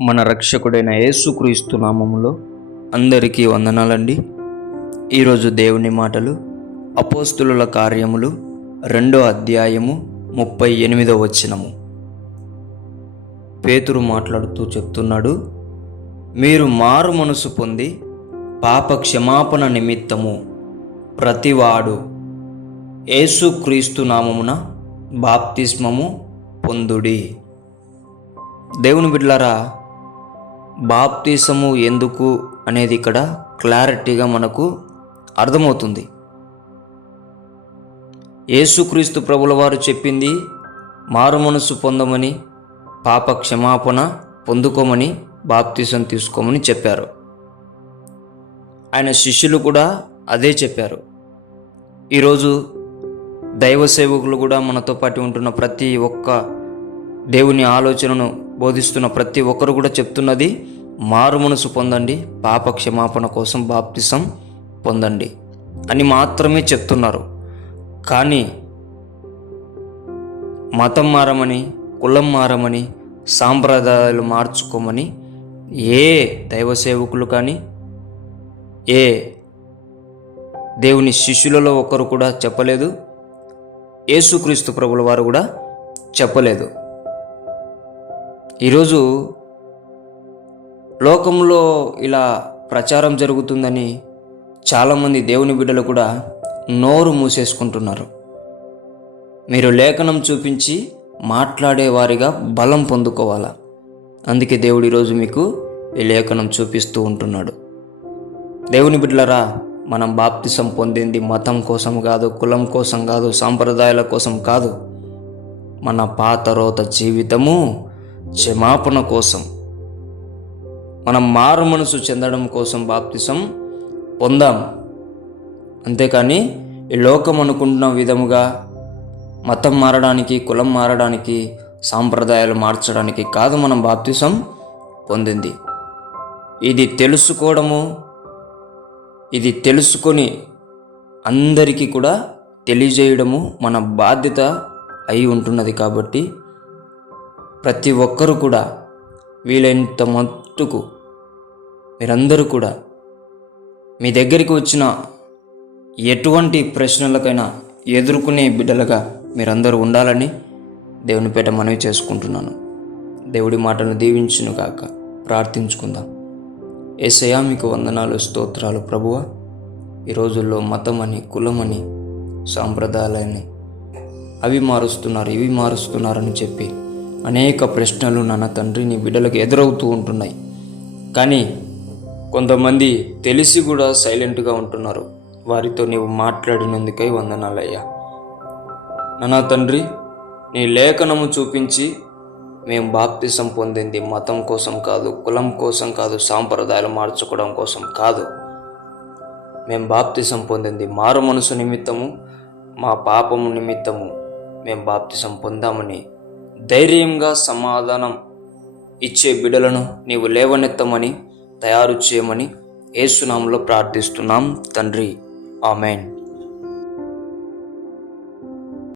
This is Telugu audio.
మన రక్షకుడైన యేసుక్రీస్తు నామములో అందరికీ వందనాలండి. ఈరోజు దేవుని మాటలు అపోస్తులుల కార్యములు 2వ అధ్యాయము 38వ వచనము. పేతురు మాట్లాడుతూ చెప్తున్నాడు, మీరు మారు మనసు పొంది పాప క్షమాపణ నిమిత్తము ప్రతివాడు యేసుక్రీస్తు నామమున బాప్తిస్మము పొందుడి. దేవుని బిడ్డలారా, బాప్తిసము ఎందుకు అనేది ఇక్కడ క్లారిటీగా మనకు అర్థమవుతుంది. యేసుక్రీస్తు ప్రభుల వారు చెప్పింది మారు మనసు పొందమని, పాప క్షమాపణ పొందుకోమని, బాప్తిసం తీసుకోమని చెప్పారు. ఆయన శిష్యులు కూడా అదే చెప్పారు. ఈరోజు దైవ సేవకులు కూడా మనతో పాటు ఉంటున్న ప్రతి ఒక్క దేవుని ఆలోచనను బోధిస్తున్న ప్రతి ఒక్కరు కూడా చెప్తున్నది మారు మనసు పొందండి, పాప క్షమాపణ కోసం బాప్తిసం పొందండి అని మాత్రమే చెప్తున్నారు. కానీ మతం మారమని, కులం మారమని, సాంప్రదాయాలు మార్చుకోమని ఏ దైవ సేవకులు కానీ, ఏ దేవుని శిష్యులలో ఒకరు కూడా చెప్పలేదు. యేసుక్రీస్తు ప్రభుల వారు కూడా చెప్పలేదు. ఈరోజు లోకంలో ఇలా ప్రచారం జరుగుతుందని చాలామంది దేవుని బిడ్డలు కూడా నోరు మూసేసుకుంటున్నారు. మీరు లేఖనం చూపించి మాట్లాడేవారిగా బలం పొందుకోవాలా. అందుకే దేవుడు ఈరోజు మీకు ఈ లేఖనం చూపిస్తూ ఉంటున్నాడు. దేవుని బిడ్డలరా, మనం బాప్తిసం పొందింది మతం కోసం కాదు, కులం కోసం కాదు, సాంప్రదాయాల కోసం కాదు. మన పాత రోత జీవితము క్షమాపణ కోసం, మనం మారు మనసు చెందడం కోసం బాప్తిసం పొందాం. అంతేకాని ఈ లోకం అనుకుంటున్న విధముగా మతం మారడానికి, కులం మారడానికి, సాంప్రదాయాలు మార్చడానికి కాదు మనం బాప్తిసం పొందింది. ఇది తెలుసుకోవడము, ఇది తెలుసుకొని అందరికీ కూడా తెలియజేయడము మన బాధ్యత అయి ఉంటున్నది. కాబట్టి ప్రతి ఒక్కరూ కూడా వీలైనంత మట్టుకు మీరందరూ కూడా మీ దగ్గరికి వచ్చిన ఎటువంటి ప్రశ్నలకైనా ఎదుర్కొనే బిడ్డలుగా మీరందరూ ఉండాలని దేవుని పేట మనవి చేసుకుంటున్నాను. దేవుడి మాటను దీవించును గాక. ప్రార్థించుకుందాం. యేసయ్యా, మీకు వందనాలు, స్తోత్రాలు ప్రభువా. ఈ రోజుల్లో మతమని, కులమని, సాంప్రదాయాలని అవి మారుస్తున్నారు, ఇవి మారుస్తున్నారని చెప్పి అనేక ప్రశ్నలు నాన్న తండ్రి నీ బిడ్డలకు ఎదురవుతూ ఉంటున్నాయి. కానీ కొంతమంది తెలిసి కూడా సైలెంట్గా ఉంటున్నారు. వారితో నీవు మాట్లాడినందుకై వందనాలయ్యా. నాన్న తండ్రి, నీ లేఖనము చూపించి మేము బాప్తిసం పొందింది మతం కోసం కాదు, కులం కోసం కాదు, సాంప్రదాయాలు మార్చుకోవడం కోసం కాదు. మేము బాప్తిసం పొందింది మారు మనసు నిమిత్తము, మా పాపము నిమిత్తము మేము బాప్తిసం పొందామని ధైర్యంగా సమాధానం ఇచ్చే బిడ్డలను నీవు లేవనెత్తమని, తయారు చేయమని యేసు నామములో ప్రార్థిస్తున్నాం తండ్రి. ఆమెన్.